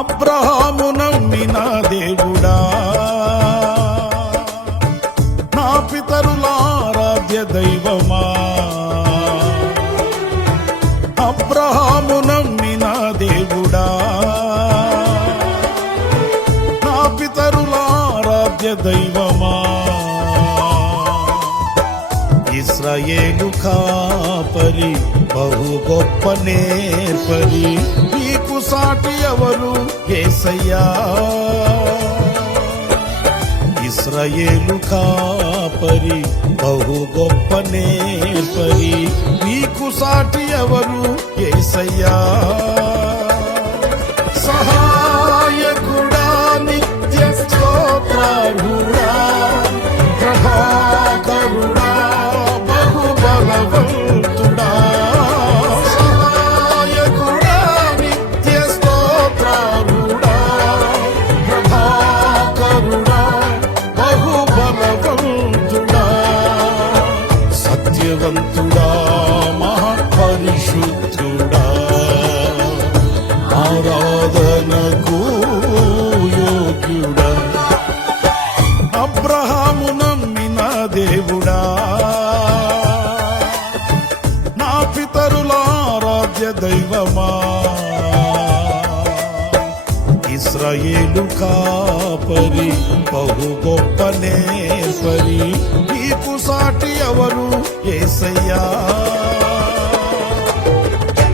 అబ్రహాము నమ్మిన దేవుడా, నా పితరుల ఆరాధ్య దైవమా. అబ్రహాము నమ్మిన దేవుడా, నా పితరుల ఆరాధ్య దైవమా. ఇశ్రాయేలు కాపరి బహు గొప్ప నేర్పరి, నీకు సాటి ఎవరు యేసయ్యా. ఇశ్రాయేలు కాపరి బహు గొప్ప నేర్పరి, నీకు సాటి ఎవరు యేసయ్యా. సహాయకుడా నిత్య స్తోత్రార్హుడా, ప్రభాకరుడా బలవంతుడా. సహాయకుడా నిత్య స్తోత్రార్హుడా, ప్రభాకరుడా బహు బలవంతుడా. సత్యవంతుడా మహాపరిశుద్ధుడా, ఆరాధనకు యోగ్యుడా. అబ్రహాము నమ్మిన దేవుడా, నా పితరుల ఆరాధ్య దైవమా. ఇశ్రాయేలు కాపరి బహు గొప్ప నేర్పరి, నీకు సాటి ఎవరు యేసయ్యా.